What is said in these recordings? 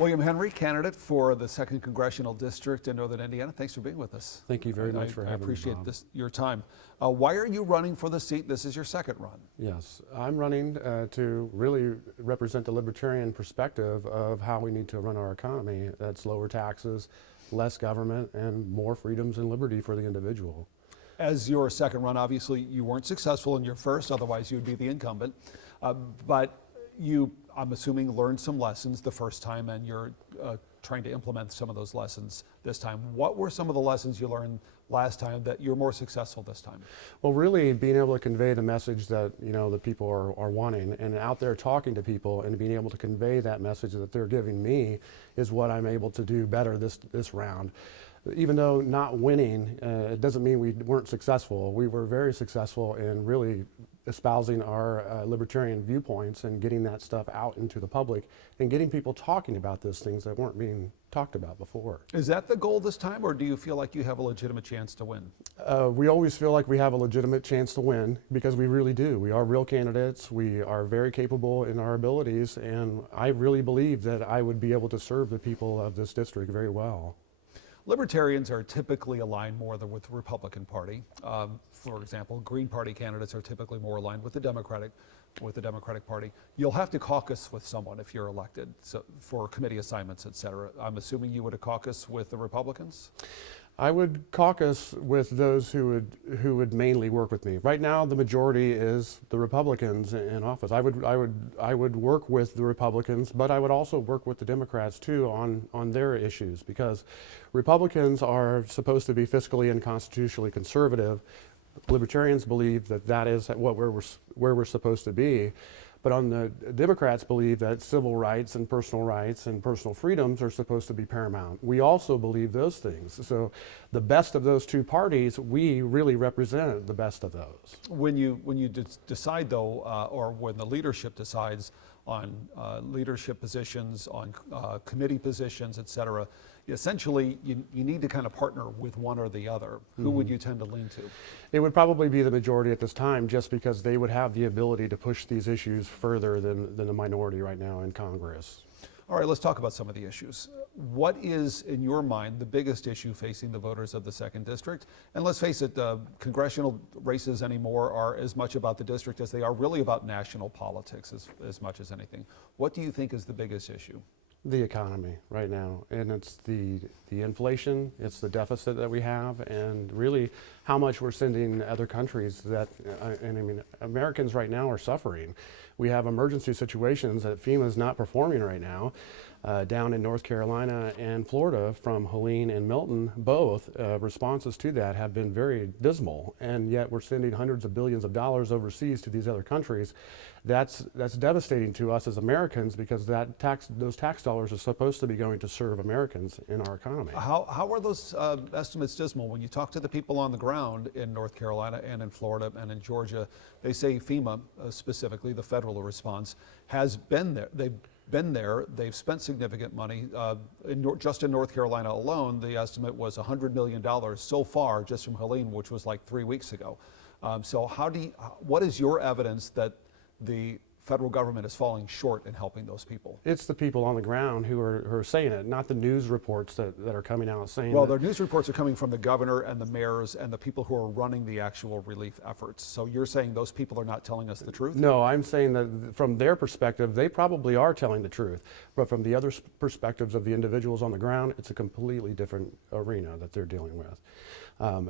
William Henry, candidate for the 2nd Congressional District in Northern Indiana. Thanks for being with us. Thank you very much for having me, I appreciate Bob. your time. Why are you running for the seat? This is your second run. Yes, I'm running to really represent the libertarian perspective of how we need to run our economy. That's lower taxes, less government, and more freedoms and liberty for the individual. As your second run, obviously you weren't successful in your first, otherwise you'd be the incumbent. But you, I'm assuming, learned some lessons the first time, and you're trying to implement some of those lessons this time. What were some of the lessons you learned last time that you're more successful this time? Well, really being able to convey the message that the people are wanting, and out there talking to people and being able to convey that message that they're giving me is what I'm able to do better this round. Even though not winning, it doesn't mean we weren't successful. We were very successful in really espousing our libertarian viewpoints and getting that stuff out into the public and getting people talking about those things that weren't being talked about before. Is that the goal this time, or do you feel like you have a legitimate chance to win? We always feel like we have a legitimate chance to win because we really do. We are real candidates. We are very capable in our abilities, and I really believe that I would be able to serve the people of this district very well. Libertarians are typically aligned more than with the Republican Party. For example, Green Party candidates are typically more aligned with the Democratic Party. You'll have to caucus with someone if you're elected, so for committee assignments, et cetera. I'm assuming you would caucus with the Republicans? I would caucus with those who would mainly work with me. Right now, the majority is the Republicans in office. I would work with the Republicans, but I would also work with the Democrats too on their issues, because Republicans are supposed to be fiscally and constitutionally conservative. Libertarians believe that that is where we're supposed to be. But on the Democrats believe that civil rights and personal freedoms are supposed to be paramount. We also believe those things. So the best of those two parties, we really represent the best of those. When you decide though, or when the leadership decides on leadership positions, on committee positions, et cetera, essentially you need to kind of partner with one or the other. Who would you tend to lean to? It would probably be the majority at this time, just because they would have the ability to push these issues further than the minority right now in Congress. All right, let's talk about some of the issues. What is, in your mind, the biggest issue facing the voters of the 2nd District? And let's face it, congressional races anymore are as much about the district as they are really about national politics as much as anything. What do you think is the biggest issue? The economy right now, and it's the inflation, it's the deficit that we have, and really how much we're sending other countries that, and I mean, Americans right now are suffering. We have emergency situations that FEMA is not performing right now. Down in North Carolina and Florida from Helene and Milton, both responses to that have been very dismal, and yet we're sending hundreds of billions of dollars overseas to these other countries. That's devastating to us as Americans, because those tax dollars are supposed to be going to serve Americans in our economy. How are those estimates dismal? When you talk to the people on the ground in North Carolina and in Florida and in Georgia, they say FEMA, specifically the federal response, has been there. They've spent significant money. Just in North Carolina alone, the estimate was $100 million so far, just from Helene, which was like 3 weeks ago. So what is your evidence that the federal government is falling short in helping those people? It's the people on the ground who are saying it, not the news reports that are coming out saying Well, the news reports are coming from the governor and the mayors and the people who are running the actual relief efforts. So you're saying those people are not telling us the truth? No, I'm saying that from their perspective, they probably are telling the truth. But from the other perspectives of the individuals on the ground, it's a completely different arena that they're dealing with.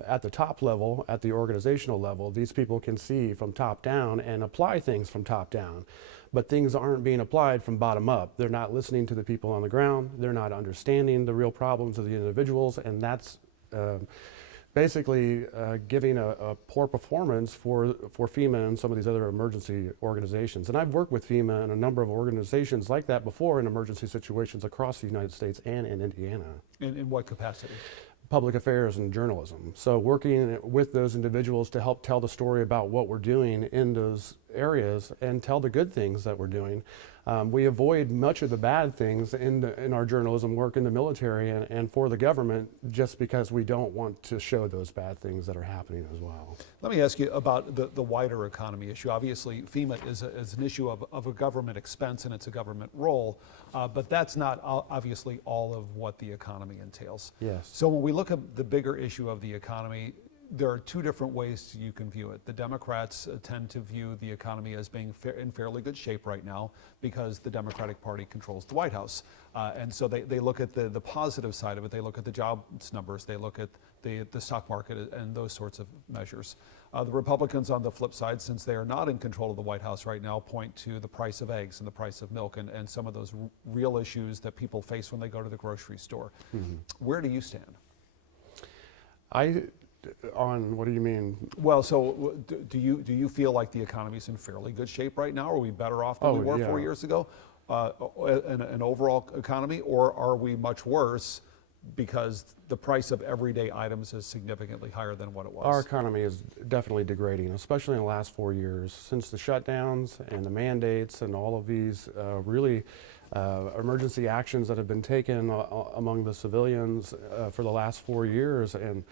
At the top level, at the organizational level, these people can see from top down and apply things from top down. But things aren't being applied from bottom up. They're not listening to the people on the ground. They're not understanding the real problems of the individuals, and that's basically giving a poor performance for FEMA and some of these other emergency organizations. And I've worked with FEMA and a number of organizations like that before in emergency situations across the United States and in Indiana. In what capacity? Public affairs and journalism. So working with those individuals to help tell the story about what we're doing in those areas and tell the good things that we're doing. We avoid much of the bad things in our journalism work in the military and for the government just because we don't want to show those bad things that are happening as well. Let me ask you about the wider economy issue. Obviously, FEMA is an issue of a government expense and it's a government role, but that's not obviously all of what the economy entails. Yes. So when we look at the bigger issue of the economy, there are two different ways you can view it. The Democrats tend to view the economy as being in fairly good shape right now because the Democratic Party controls the White House. And so they look at the positive side of it. They look at the jobs numbers. They look at the stock market and those sorts of measures. The Republicans on the flip side, since they are not in control of the White House right now, point to the price of eggs and the price of milk and some of those real issues that people face when they go to the grocery store. Mm-hmm. Where do you stand? On what do you mean? Well, so do you feel like the economy's in fairly good shape right now? Are we better off than we were 4 years ago in an overall economy, or are we much worse because the price of everyday items is significantly higher than what it was? Our economy is definitely degrading, especially in the last 4 years. Since the shutdowns and the mandates and all of these really emergency actions that have been taken among the civilians for the last 4 years, and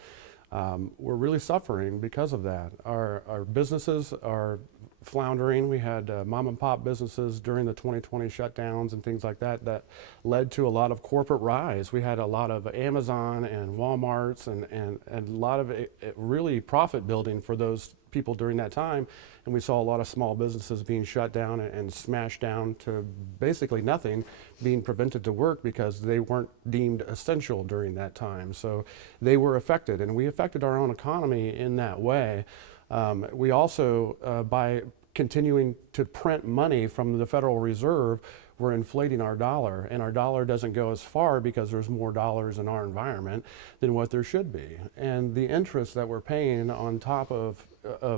we're really suffering because of that. Our businesses are floundering. We had mom and pop businesses during the 2020 shutdowns and things like that that led to a lot of corporate rise. We had a lot of Amazon and Walmarts and a lot of really profit building for those people during that time. And we saw a lot of small businesses being shut down and smashed down to basically nothing, being prevented to work because they weren't deemed essential during that time. So they were affected, and we affected our own economy in that way. We also, by continuing to print money from the Federal Reserve, we're inflating our dollar, and our dollar doesn't go as far because there's more dollars in our environment than what there should be. And the interest that we're paying on top of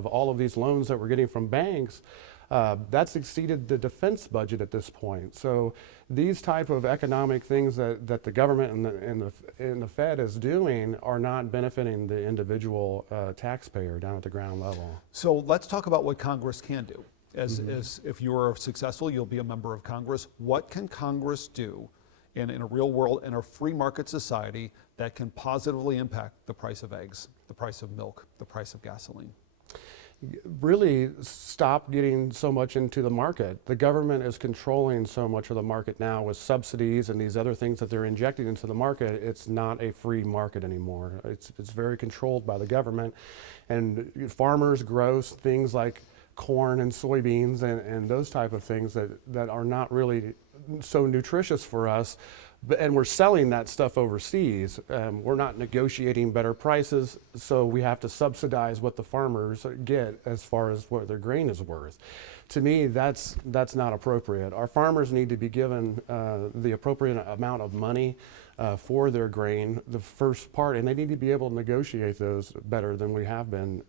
all of these loans that we're getting from banks, that's exceeded the defense budget at this point. So these type of economic things that the government and the Fed is doing are not benefiting the individual taxpayer down at the ground level. So let's talk about what Congress can do. As if you are successful, you'll be a member of Congress. What can Congress do in a real world, in a free market society, that can positively impact the price of eggs, the price of milk, the price of gasoline? Really stop getting so much into the market. The government is controlling so much of the market now with subsidies and these other things that they're injecting into the market. It's not a free market anymore. It's very controlled by the government, and farmers grow things like corn and soybeans and those type of things that are not really so nutritious for us, and we're selling that stuff overseas. We're not negotiating better prices, so we have to subsidize what the farmers get as far as what their grain is worth. To me, that's not appropriate. Our farmers need to be given the appropriate amount of money for their grain, the first part, and they need to be able to negotiate those better than we have been.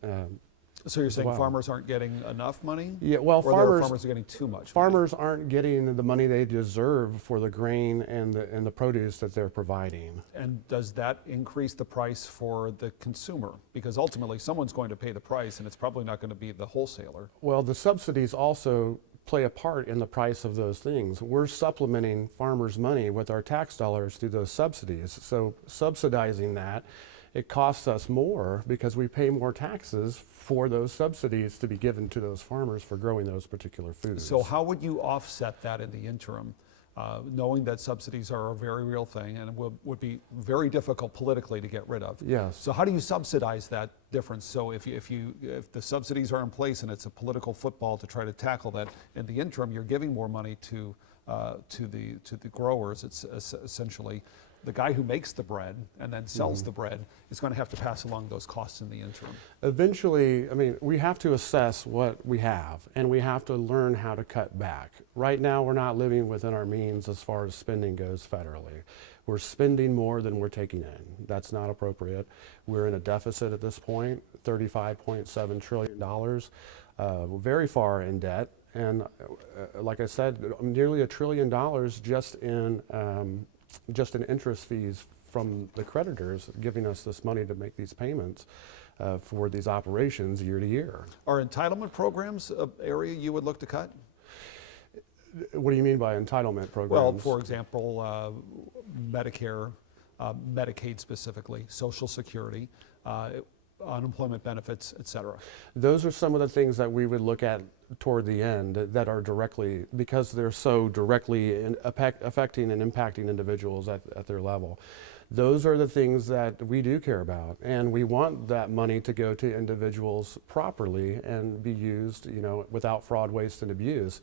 So you're saying farmers aren't getting enough money? Yeah, well, farmers are getting too much farmers aren't getting the money they deserve for the grain and the produce that they're providing. And does that increase the price for the consumer? Because ultimately someone's going to pay the price, and it's probably not going to be the wholesaler. Well, the subsidies also play a part in the price of those things. We're supplementing farmers' money with our tax dollars through those subsidies. So subsidizing that, it costs us more because we pay more taxes for those subsidies to be given to those farmers for growing those particular foods. So how would you offset that in the interim, knowing that subsidies are a very real thing and would be very difficult politically to get rid of? Yes. So how do you subsidize that difference? So if the subsidies are in place and it's a political football to try to tackle that, in the interim you're giving more money to the growers. It's essentially the guy who makes the bread and then sells the bread is going to have to pass along those costs in the interim. Eventually, I mean, we have to assess what we have, and we have to learn how to cut back. Right now, we're not living within our means as far as spending goes federally. We're spending more than we're taking in. That's not appropriate. We're in a deficit at this point, $35.7 trillion. We're very far in debt, and like I said, nearly $1 trillion just in interest fees from the creditors giving us this money to make these payments for these operations year to year. Are entitlement programs an area you would look to cut? What do you mean by entitlement programs? Well, for example, Medicare, Medicaid specifically, Social Security, unemployment benefits, et cetera. Those are some of the things that we would look at toward the end that are directly, because they're so directly affecting and impacting individuals at their level. Those are the things that we do care about, and we want that money to go to individuals properly and be used, without fraud, waste, and abuse.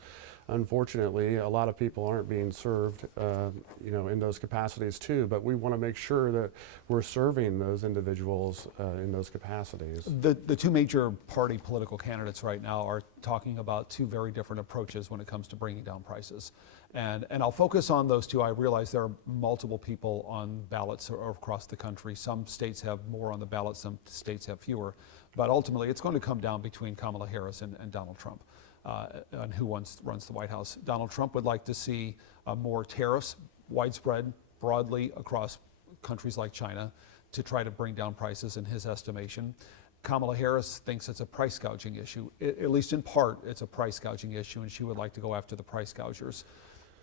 Unfortunately, a lot of people aren't being served, in those capacities too, but we want to make sure that we're serving those individuals in those capacities. The two major party political candidates right now are talking about two very different approaches when it comes to bringing down prices. And I'll focus on those two. I realize there are multiple people on ballots across the country. Some states have more on the ballot, some states have fewer. But ultimately, it's going to come down between Kamala Harris and Donald Trump. On who runs the White House. Donald Trump would like to see more tariffs, widespread, broadly across countries like China, to try to bring down prices in his estimation. Kamala Harris thinks it's a price gouging issue. At least in part, it's a price gouging issue, and she would like to go after the price gougers.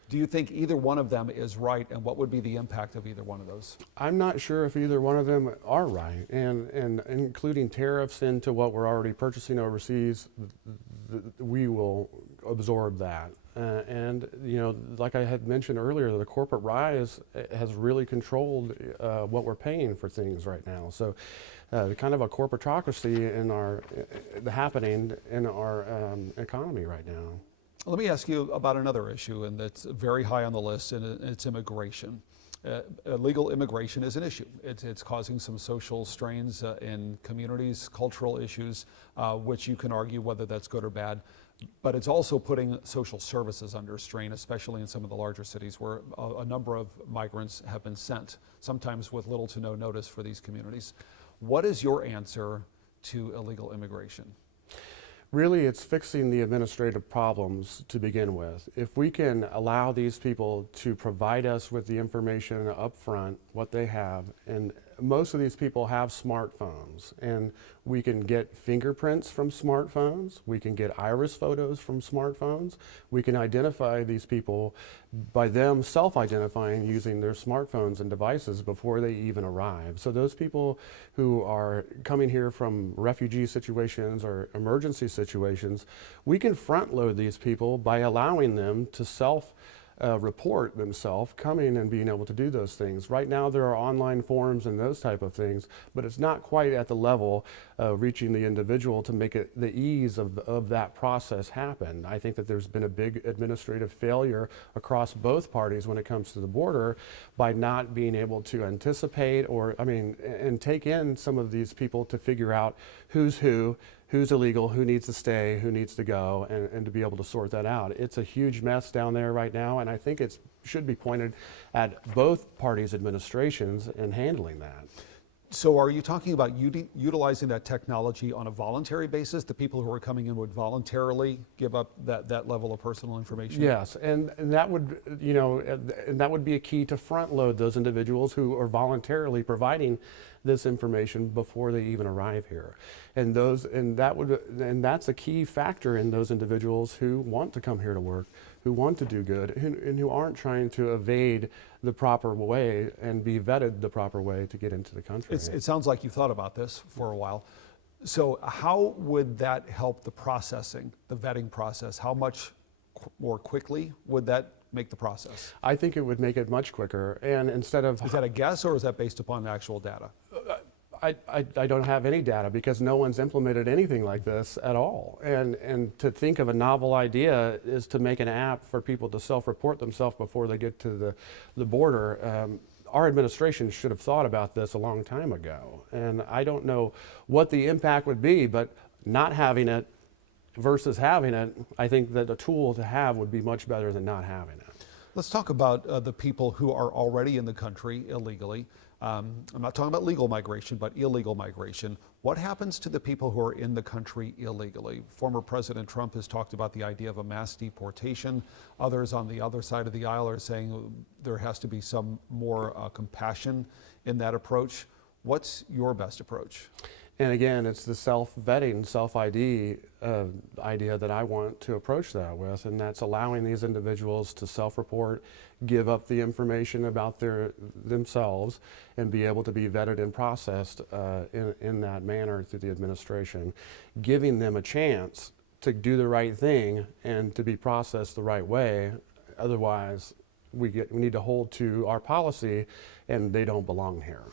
Do you think either one of them is right, and what would be the impact of either one of those? I'm not sure if either one of them are right, and including tariffs into what we're already purchasing overseas, we will absorb that. And like I had mentioned earlier, the corporate rise has really controlled what we're paying for things right now. So kind of a corporatocracy happening in our economy right now. Let me ask you about another issue, and that's very high on the list, and it's immigration. Illegal immigration is an issue. It's causing some social strains in communities, cultural issues, which you can argue whether that's good or bad. But it's also putting social services under strain, especially in some of the larger cities where a number of migrants have been sent, sometimes with little to no notice for these communities. What is your answer to illegal immigration? Really, it's fixing the administrative problems to begin with. If we can allow these people to provide us with the information up front, what they have, and most of these people have smartphones, and we can get fingerprints from smartphones, we can get iris photos from smartphones, we can identify these people by them self-identifying using their smartphones and devices before they even arrive. So those people who are coming here from refugee situations or emergency situations, we can front load these people by allowing them to report themselves coming and being able to do those things. Right now there are online forums and those type of things, but it's not quite at the level of reaching the individual to make it the ease of that process happen. I think that there's been a big administrative failure across both parties when it comes to the border by not being able to anticipate and take in some of these people to figure out who's illegal, who needs to stay, who needs to go, and to be able to sort that out. It's a huge mess down there right now, and I think it should be pointed at both parties' administrations in handling that. So are you talking about utilizing that technology on a voluntary basis? The people who are coming in would voluntarily give up that level of personal information? Yes, and that would, and that would be a key to front load those individuals who are voluntarily providing this information before they even arrive here. And that's a key factor in those individuals who want to come here to work, who want to do good, and who aren't trying to evade the proper way and be vetted the proper way to get into the country. It sounds like you thought about this for a while. So how would that help the processing, the vetting process? How much more quickly would that make the process? I think it would make it much quicker. And instead of... Is that a guess, or is that based upon actual data? I don't have any data because no one's implemented anything like this at all. And to think of a novel idea is to make an app for people to self-report themselves before they get to the border. Our administration should have thought about this a long time ago. And I don't know what the impact would be, but not having it versus having it, I think that a tool to have would be much better than not having it. Let's talk about the people who are already in the country illegally. I'm not talking about legal migration, but illegal migration. What happens to the people who are in the country illegally? Former President Trump has talked about the idea of a mass deportation. Others on the other side of the aisle are saying there has to be some more compassion in that approach. What's your best approach? And again, it's the self-vetting, self-ID idea that I want to approach that with, and that's allowing these individuals to self-report, give up the information about themselves, and be able to be vetted and processed in that manner through the administration, giving them a chance to do the right thing and to be processed the right way. Otherwise, we need to hold to our policy, and they don't belong here.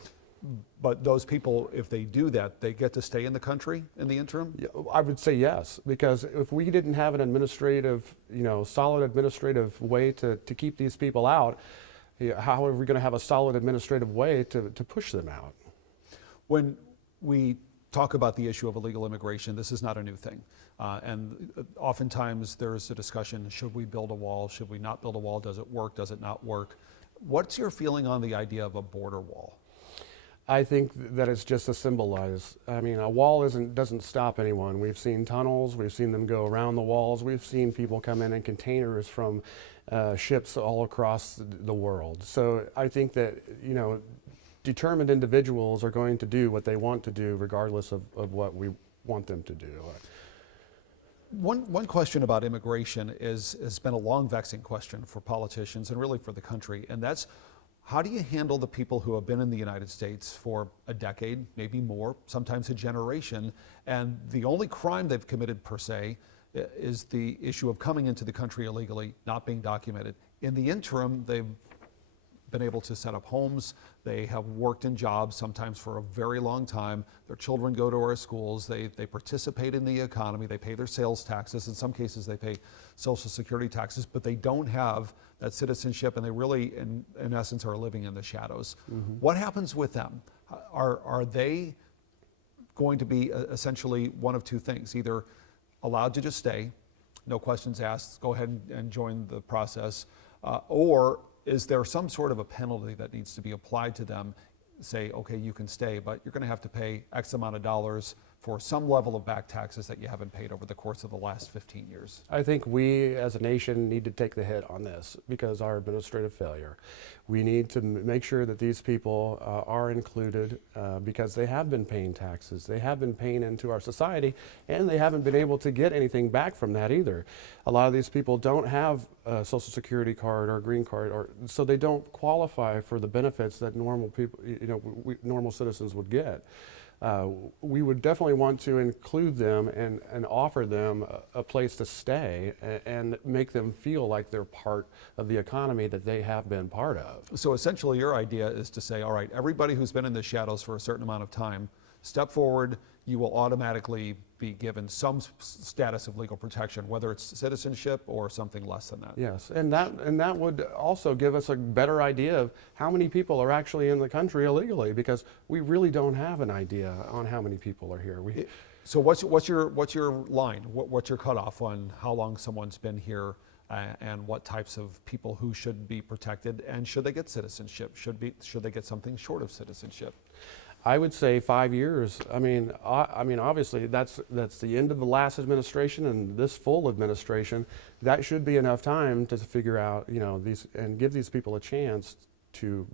But those people, if they do that, they get to stay in the country in the interim? Yeah, I would say yes, because if we didn't have an administrative, solid administrative way to keep these people out, how are we going to have a solid administrative way to push them out? When we talk about the issue of illegal immigration, this is not a new thing. And oftentimes there's a discussion, should we build a wall? Should we not build a wall? Does it work? Does it not work? What's your feeling on the idea of a border wall? I think that it's just a symbolize. I mean, a wall doesn't stop anyone. We've seen tunnels, we've seen them go around the walls, we've seen people come in containers from ships all across the world. So I think that, determined individuals are going to do what they want to do regardless of what we want them to do. One question about immigration has been a long vexing question for politicians and really for the country, and that's, how do you handle the people who have been in the United States for a decade, maybe more, sometimes a generation, and the only crime they've committed per se is the issue of coming into the country illegally, not being documented. In the interim, they've been able to set up homes, they have worked in jobs, sometimes for a very long time, their children go to our schools, they participate in the economy, they pay their sales taxes, in some cases they pay Social Security taxes, but they don't have that citizenship, and they really, in essence, are living in the shadows. Mm-hmm. What happens with them? Are they going to be essentially one of two things, either allowed to just stay, no questions asked, go ahead and join the process, or is there some sort of a penalty that needs to be applied to them? Say, okay, you can stay, but you're going to have to pay X amount of dollars for some level of back taxes that you haven't paid over the course of the last 15 years. I think we as a nation need to take the hit on this because our administrative failure. We need to make sure that these people are included because they have been paying taxes, they have been paying into our society, and they haven't been able to get anything back from that either. A lot of these people don't have a Social Security card or a green card, so they don't qualify for the benefits that normal people, normal citizens would get. We would definitely want to include them and offer them a place to stay and make them feel like they're part of the economy that they have been part of. So essentially your idea is to say, all right, everybody who's been in the shadows for a certain amount of time, step forward, you will automatically be given some status of legal protection, whether it's citizenship or something less than that. Yes, and that would also give us a better idea of how many people are actually in the country illegally, because we really don't have an idea on how many people are here. So what's your line? What's your cutoff on how long someone's been here, and what types of people who should be protected, and should they get citizenship? Should they get something short of citizenship? I would say 5 years. I mean, obviously that's the end of the last administration and this full administration. That should be enough time to figure out, these and give these people a chance to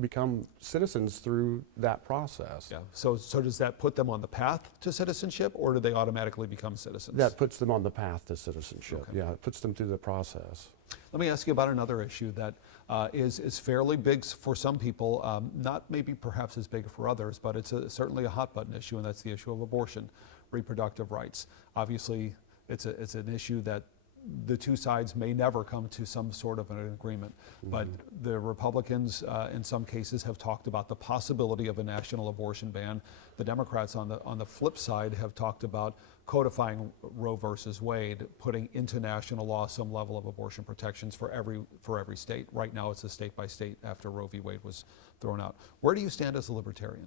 become citizens through that process. Yeah. So does that put them on the path to citizenship, or do they automatically become citizens? That puts them on the path to citizenship. Okay. Yeah, it puts them through the process. Let me ask you about another issue that is fairly big for some people, not maybe perhaps as big for others, but it's certainly a hot button issue, and that's the issue of abortion, reproductive rights. Obviously, it's an issue that the two sides may never come to some sort of an agreement, but the Republicans in some cases have talked about the possibility of a national abortion ban. The Democrats on the flip side have talked about codifying Roe versus Wade, putting into national law some level of abortion protections for every state. Right now it's a state by state after Roe v. Wade was thrown out. Where do you stand as a libertarian?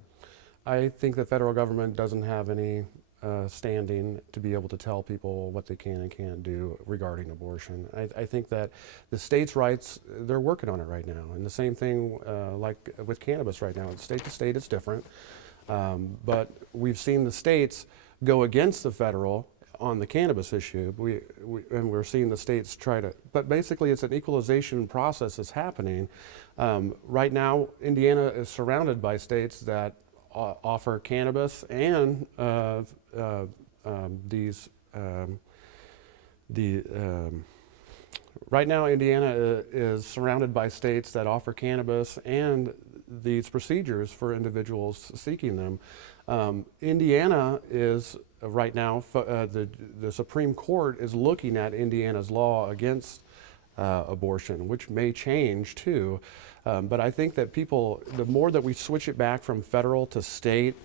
I think the federal government doesn't have any standing to be able to tell people what they can and can't do regarding abortion. I think that the states' rights, they're working on it right now. And the same thing like with cannabis right now. State to state, it's different. But we've seen the states go against the federal on the cannabis issue. And we're seeing the states try to, but basically it's an equalization process that's happening. Right now, Indiana is surrounded by states that offer cannabis and right now Indiana is surrounded by states that offer cannabis and these procedures for individuals seeking them. Indiana is right now, the Supreme Court is looking at Indiana's law against abortion, which may change too. But I think that people, the more that we switch it back from federal to state,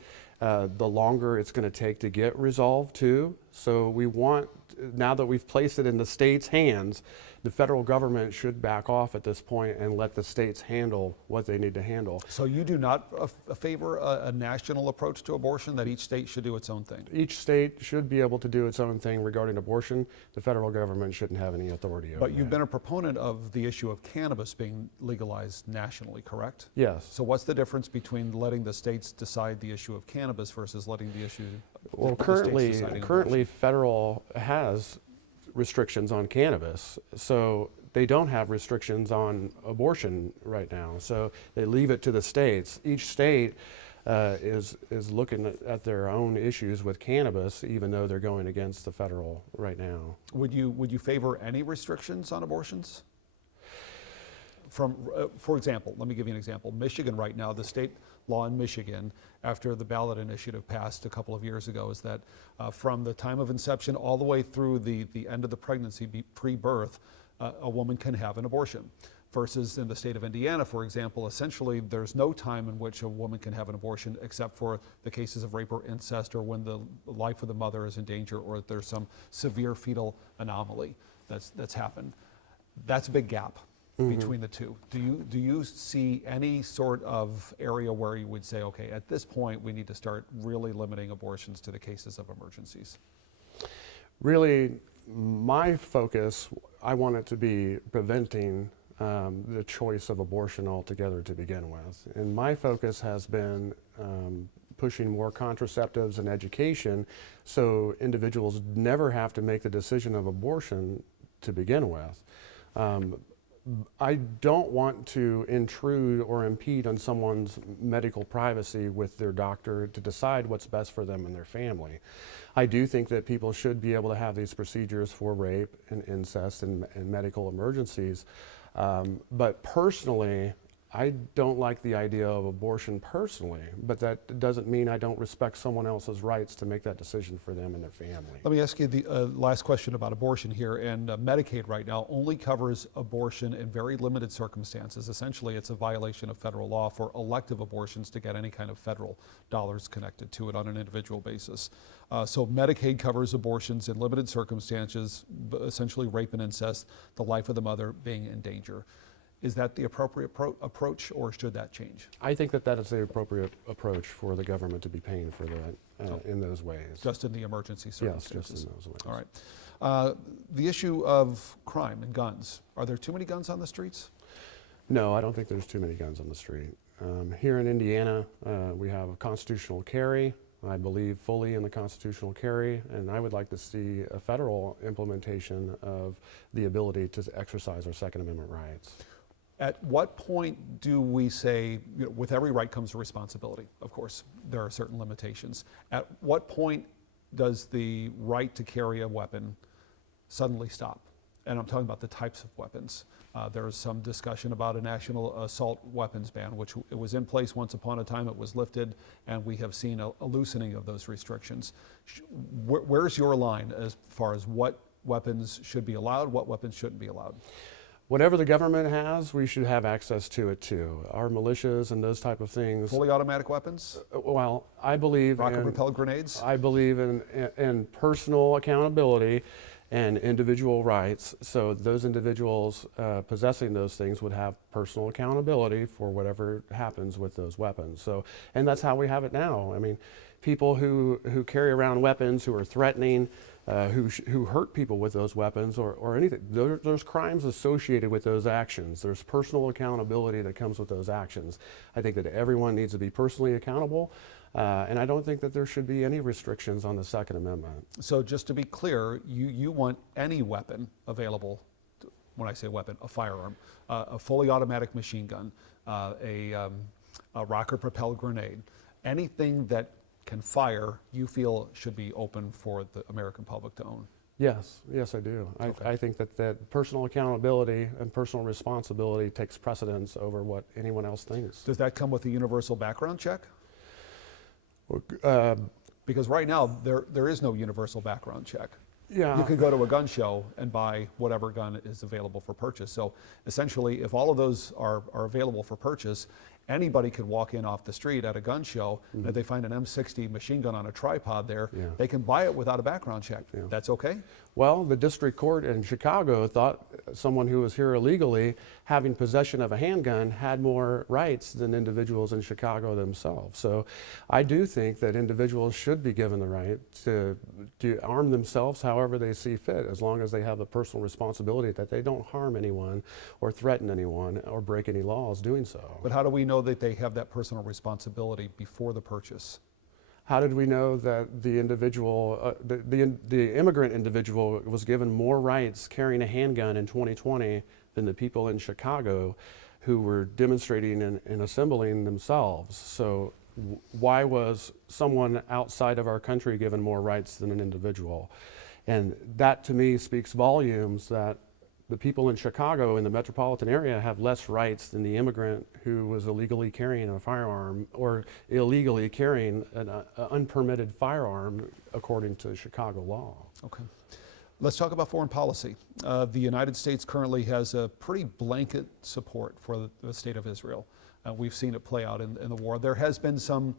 the longer it's going to take to get resolved too. So we want, now that we've placed it in the state's hands, the federal government should back off at this point and let the states handle what they need to handle. So you do not favor a national approach to abortion, that each state should do its own thing? Each state should be able to do its own thing regarding abortion. The federal government shouldn't have any authority over that. But you've been a proponent of the issue of cannabis being legalized nationally, correct? Yes. So what's the difference between letting the states decide the issue of cannabis versus letting the issue Well, currently federal has restrictions on cannabis, so they don't have restrictions on abortion right now. So they leave it to the states. Each state is looking at their own issues with cannabis, even though they're going against the federal right now. Would you favor any restrictions on abortions? From, for example, let me give you an example. Michigan right now, the state law in Michigan, after the ballot initiative passed a couple of years ago, is that from the time of inception all the way through the end of the pregnancy, pre-birth, a woman can have an abortion. Versus in the state of Indiana, for example, essentially there's no time in which a woman can have an abortion except for the cases of rape or incest, or when the life of the mother is in danger, or there's some severe fetal anomaly that's happened. That's a big gap between the two. Do you see any sort of area where you would say, okay, at this point we need to start really limiting abortions to the cases of emergencies? Really, my focus, I want it to be preventing the choice of abortion altogether to begin with. And my focus has been pushing more contraceptives and education so individuals never have to make the decision of abortion to begin with. I don't want to intrude or impede on someone's medical privacy with their doctor to decide what's best for them and their family. I do think that people should be able to have these procedures for rape and incest and medical emergencies. But personally, I don't like the idea of abortion personally, but that doesn't mean I don't respect someone else's rights to make that decision for them and their family. Let me ask you the last question about abortion here. And Medicaid right now only covers abortion in very limited circumstances. Essentially, it's a violation of federal law for elective abortions to get any kind of federal dollars connected to it on an individual basis. So Medicaid covers abortions in limited circumstances, essentially rape and incest, the life of the mother being in danger. Is that the appropriate approach, or should that change? I think that is the appropriate approach for the government to be paying for that in those ways. Just in the emergency circumstances? Yes, just in those ways. All right. The issue of crime and guns. Are there too many guns on the streets? No, I don't think there's too many guns on the street. Here in Indiana, we have a constitutional carry. I believe fully in the constitutional carry, and I would like to see a federal implementation of the ability to exercise our Second Amendment rights. At what point do we say, with every right comes a responsibility? Of course, there are certain limitations. At what point does the right to carry a weapon suddenly stop? And I'm talking about the types of weapons. There's some discussion about a national assault weapons ban, which it was in place once upon a time. It was lifted, and we have seen a loosening of those restrictions. Where's your line as far as what weapons should be allowed, what weapons shouldn't be allowed? Whatever the government has, we should have access to it too. Our militias and those type of things. Fully automatic weapons? Well, I believe rocket-propelled grenades? I believe in personal accountability and individual rights. So those individuals possessing those things would have personal accountability for whatever happens with those weapons. So, and that's how we have it now. I mean, people who carry around weapons, who are threatening, who hurt people with those weapons or anything. There's crimes associated with those actions. There's personal accountability that comes with those actions. I think that everyone needs to be personally accountable, and I don't think that there should be any restrictions on the Second Amendment. So just to be clear, you want any weapon available, when I say weapon, a firearm, a fully automatic machine gun, a rocket-propelled grenade, anything that can fire, you feel should be open for the American public to own? Yes, I do. Okay. I think that personal accountability and personal responsibility takes precedence over what anyone else thinks. Does that come with a universal background check? Because right now, there is no universal background check. Yeah. You can go to a gun show and buy whatever gun is available for purchase. So essentially, if all of those are available for purchase, anybody could walk in off the street at a gun show, and if they find an M60 machine gun on a tripod there, they can buy it without a background check. That's okay? Well, the district court in Chicago thought someone who was here illegally having possession of a handgun had more rights than individuals in Chicago themselves. So I do think that individuals should be given the right to arm themselves however they see fit, as long as they have the personal responsibility that they don't harm anyone or threaten anyone or break any laws doing so. But how do we know that they have that personal responsibility before the purchase? How did we know that the individual, the immigrant individual was given more rights carrying a handgun in 2020 than the people in Chicago who were demonstrating and assembling themselves? So why was someone outside of our country given more rights than an individual? And that to me speaks volumes that the people in Chicago in the metropolitan area have less rights than the immigrant who was illegally carrying a firearm or illegally carrying an unpermitted firearm according to Chicago law. Okay. Let's talk about foreign policy. The United States currently has a pretty blanket support for the state of Israel. We've seen it play out in the war. There has been some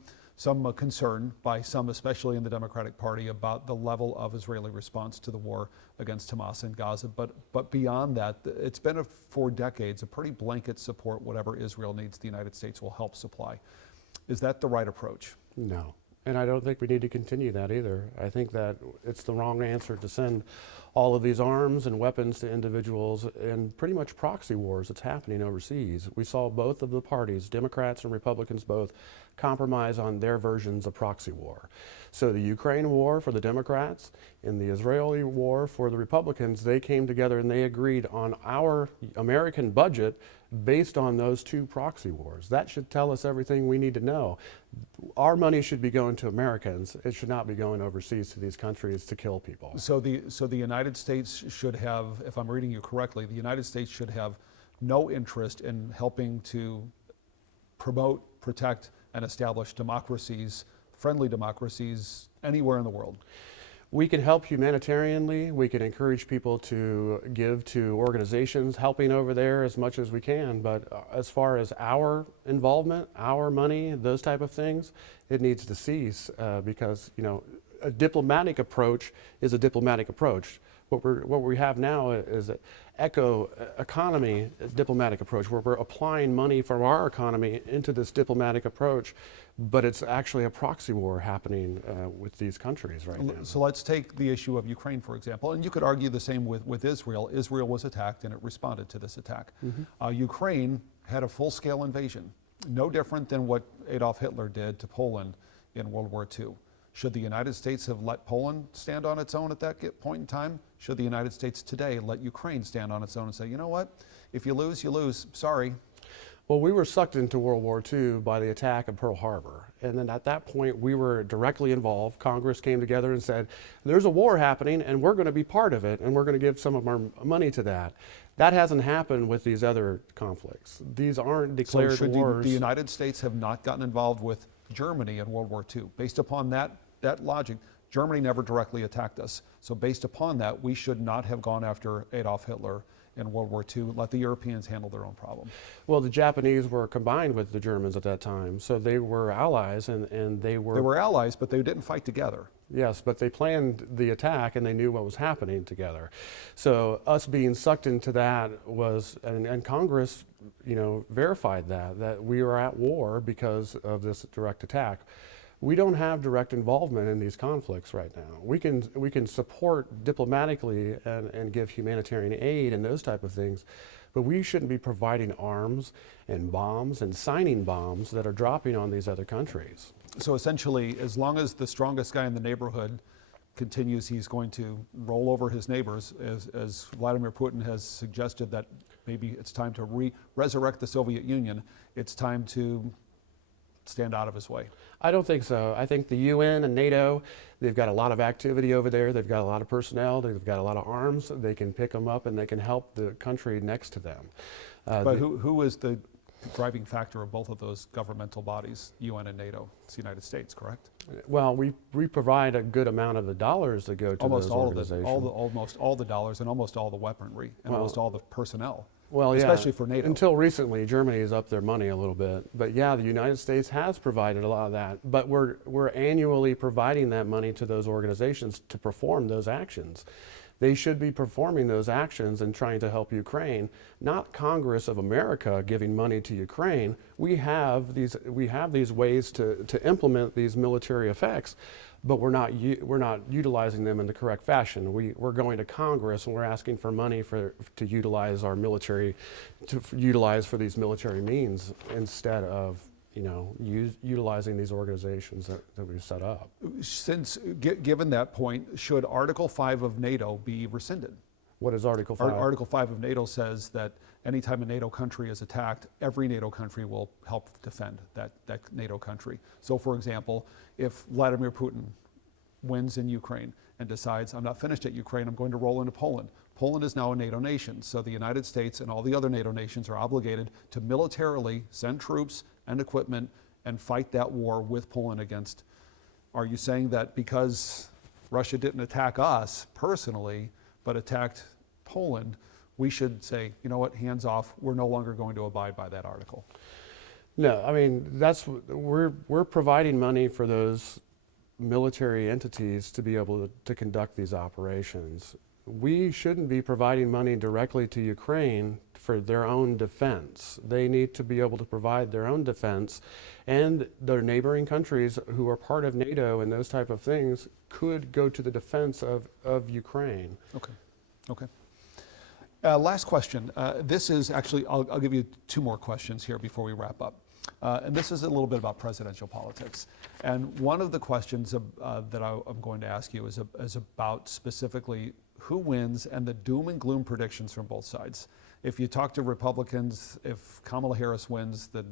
concern by some, especially in the Democratic Party, about the level of Israeli response to the war against Hamas in Gaza. But beyond that, it's been for decades a pretty blanket support. Whatever Israel needs, the United States will help supply. Is that the right approach? No. And I don't think we need to continue that either. I think that it's the wrong answer to send all of these arms and weapons to individuals in pretty much proxy wars that's happening overseas. We saw both of the parties, Democrats and Republicans both, compromise on their versions of proxy war. So the Ukraine war for the Democrats and the Israeli war for the Republicans, they came together and they agreed on our American budget based on those two proxy wars. That should tell us everything we need to know. Our money should be going to Americans. It should not be going overseas to these countries to kill people. So the United States should have, if I'm reading you correctly, the United States should have no interest in helping to promote, protect, and establish democracies, friendly democracies, anywhere in the world. We can help humanitarianly. We can encourage people to give to organizations helping over there as much as we can. But as far as our involvement, our money, those type of things, it needs to cease because, you know, a diplomatic approach is a diplomatic approach. What we have now is an economy diplomatic approach where we're applying money from our economy into this diplomatic approach, but it's actually a proxy war happening with these countries right now. So let's take the issue of Ukraine, for example, and you could argue the same with Israel. Israel was attacked and it responded to this attack. Ukraine had a full-scale invasion, no different than what Adolf Hitler did to Poland in World War II. Should the United States have let Poland stand on its own at that point in time? Should the United States today let Ukraine stand on its own and say, you know what, if you lose, you lose, sorry? Well, we were sucked into World War II by the attack of Pearl Harbor. And then at that point, we were directly involved. Congress came together and said, there's a war happening and we're going to be part of it and we're going to give some of our money to that. That hasn't happened with these other conflicts. These aren't declared wars. The United States have not gotten involved with Germany in World War II. Based upon that logic, Germany never directly attacked us. So based upon that, we should not have gone after Adolf Hitler in World War II. Let the Europeans handle their own problem. Well, the Japanese were combined with the Germans at that time, so they were allies, and they were... They were allies, but they didn't fight together. Yes, but they planned the attack and they knew what was happening together. So us being sucked into that was, and Congress, you know, verified that we were at war because of this direct attack. We don't have direct involvement in these conflicts right now. We can support diplomatically and give humanitarian aid and those type of things, but we shouldn't be providing arms and bombs and signing bombs that are dropping on these other countries. So essentially, as long as the strongest guy in the neighborhood continues, he's going to roll over his neighbors, as Vladimir Putin has suggested that maybe it's time to resurrect the Soviet Union. It's time to stand out of his way. I don't think so. I think the UN and NATO, they've got a lot of activity over there. They've got a lot of personnel. They've got a lot of arms. They can pick them up and they can help the country next to them. But who is the driving factor of both of those governmental bodies, UN and NATO? It's the United States, correct? Well, we provide a good amount of the dollars that go to Almost those all organizations. almost all the dollars and almost all the weaponry and almost all the personnel. Well, yeah, especially for NATO. Until recently, Germany has upped their money a little bit. But yeah, the United States has provided a lot of that. But we're annually providing that money to those organizations to perform those actions. They should be performing those actions and trying to help Ukraine, not Congress of America giving money to Ukraine. We have these ways to implement these military effects, but we're not utilizing them in the correct fashion. We're going to Congress and we're asking for money to utilize our military, utilize for these military means instead of utilizing these organizations that we've set up. Since, given that point, should Article 5 of NATO be rescinded? What is Article 5? Article 5 of NATO says that anytime a NATO country is attacked, every NATO country will help defend that NATO country. So for example, if Vladimir Putin wins in Ukraine and decides, I'm not finished at Ukraine, I'm going to roll into Poland. Poland is now a NATO nation, so the United States and all the other NATO nations are obligated to militarily send troops and equipment and fight that war with Poland against. Are you saying that because Russia didn't attack us personally, but attacked Poland, we should say, you know what, hands off, we're no longer going to abide by that article? No, I mean, we're providing money for those military entities to be able to conduct these operations. We shouldn't be providing money directly to Ukraine for their own defense. They need to be able to provide their own defense, and their neighboring countries who are part of NATO and those type of things could go to the defense of Ukraine. Okay. Last question. This is actually, I'll give you two more questions here before we wrap up. And this is a little bit about presidential politics. And one of the questions that I'm going to ask you is about specifically who wins and the doom and gloom predictions from both sides. If you talk to Republicans, if Kamala Harris wins, the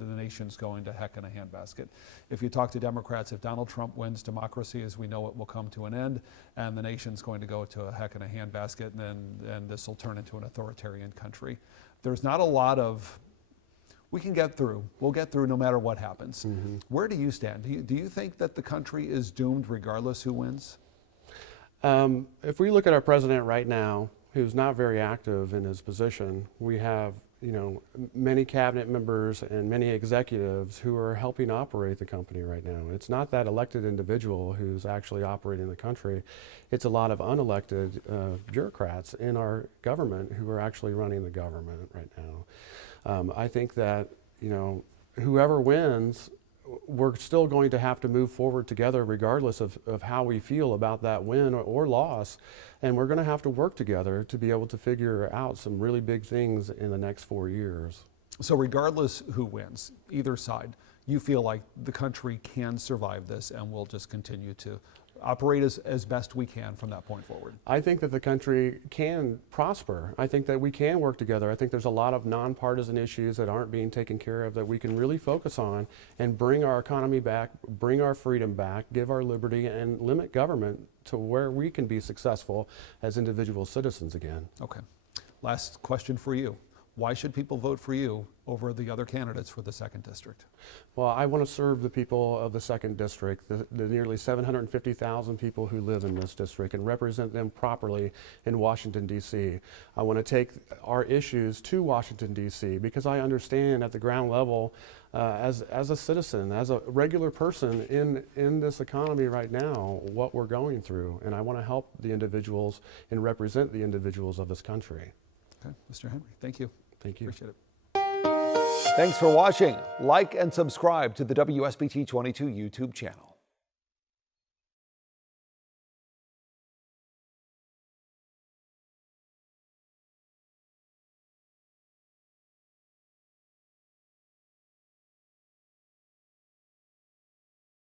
nation's going to heck in a handbasket. If you talk to Democrats, if Donald Trump wins, democracy as we know it will come to an end, and the nation's going to go to a heck in a handbasket, and this will turn into an authoritarian country. There's not a lot of, we can get through. We'll get through no matter what happens. Mm-hmm. Where do you stand? Do you think that the country is doomed regardless who wins? If we look at our president right now, who's not very active in his position, we have many cabinet members and many executives who are helping operate the company right now. It's not that elected individual who's actually operating the country. It's a lot of unelected bureaucrats in our government who are actually running the government right now. I think that whoever wins, we're still going to have to move forward together regardless of how we feel about that win or loss. And we're going to have to work together to be able to figure out some really big things in the next 4 years. So regardless who wins, either side, you feel like the country can survive this and will just continue to operate as best we can from that point forward? I think that the country can prosper. I think that we can work together. I think there's a lot of nonpartisan issues that aren't being taken care of that we can really focus on and bring our economy back, bring our freedom back, give our liberty, and limit government to where we can be successful as individual citizens again. Okay. Last question for you. Why should people vote for you over the other candidates for the 2nd District? Well, I want to serve the people of the 2nd District, the nearly 750,000 people who live in this district, and represent them properly in Washington, D.C. I want to take our issues to Washington, D.C. because I understand at the ground level, as a citizen, as a regular person in this economy right now, what we're going through. And I want to help the individuals and represent the individuals of this country. Okay, Mr. Henry, thank you. Thank you. Appreciate it. Thanks for watching. Like and subscribe to the WSBT 22 YouTube channel.